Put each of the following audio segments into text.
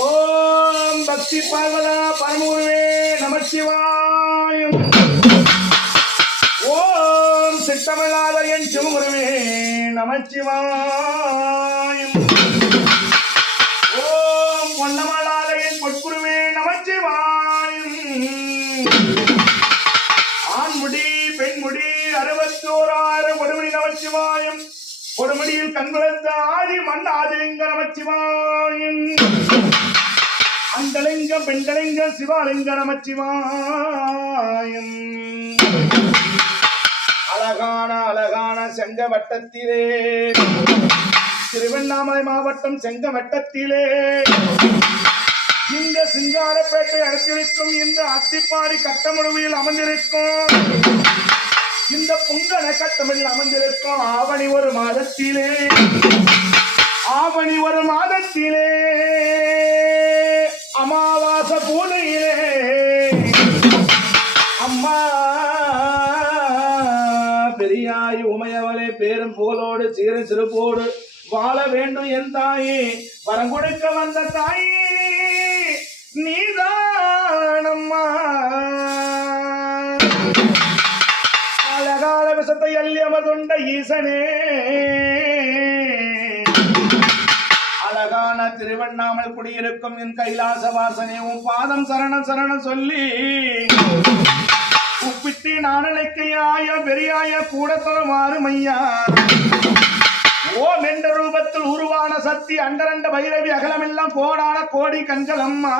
ஓம் பக்தி பார்வதா பரமூர்வே நமசிவாய் ஓம் சித்தமிழாதயன் சிவகுருவே நமச்சிவாயம். ஓம் பொன்னமலாதயன் பொற்குருவே நமச்சிவாயம். ஆண்முடி பெண்முடி அறுபத்தோராறு கொடுமுடி நமச்சிவாயம். கொடுமுடியில் கண்வளர்த்த ஆதி மண் ஆதிலிங்க நமச்சிவாயம். அண்டலிங்கம் பெண்களிங்கம் சிவாலிங்க நமச்சிவாயம். அழகான அழகான செங்க வட்டத்திலே திருவண்ணாமலை மாவட்டம் செங்க வட்டத்திலே இந்த சிங்காரப்பேட்டை அடைத்திருக்கும் இந்த அத்திப்பாடி கட்டமுழுவில் அமர்ந்திருக்கும் இந்த பொங்கல கட்டமில் அமர்ந்திருக்கும் ஆவணி ஒரு மாதத்திலே. ஆவணி ஒரு மாதத்திலே. பெரியாய் பேரும் புகழோடு சீர சிறப்போடு வாழ வேண்டும் என் தாயே. வரம் கொடுக்க வந்த தாயே நீதானம்மா. அழகால விஷத்தை அள்ளி அமர்ந்துண்ட ஈசனே. அழகான திருவண்ணாமல் குடியிருக்கும் என் கைலாச வாசனே உன் பாதம் சரணம் சரணம் சொல்லி உப்பிட்டு நானழைக்கையாய பெரியாய கூட தருமாறும் ஐயா ஓம் என்ற ரூபத்தில் உருவான சக்தி அண்டரண்ட பைரவி அகலமெல்லாம் கோடான கோடி கண்கள் அம்மா.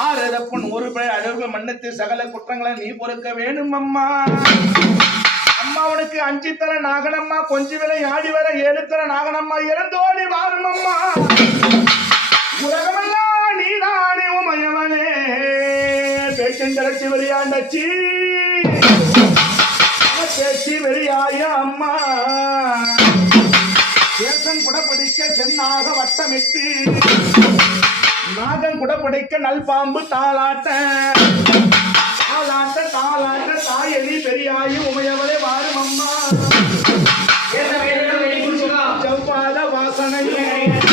ஆறுதப்புன் ஒரு பிழை அழகு மன்னித்து சகல குற்றங்களை நீ பொறுக்க வேணும் அம்மா. அம்மாவனுக்கு அஞ்சு தர நாகனம்மா கொஞ்ச விலை ஆடி வர ஏழு தர நாகனம்மா இறந்தோடி மாறும் அம்மா. அண்ணச்சி. பேச்சு வெளியாய அம்மா. தேசன் குடப்பிடிக்க சென்னாக வட்டமிட்டு நாகம் குடப்பிடிக்க நல்பாம்பு தாளாட்ட. தாளாட்ட தாளாட்ட தாயலி பெரியாயி உமையவளே வாரும் அம்மா. செவ்வாத வாசனையே.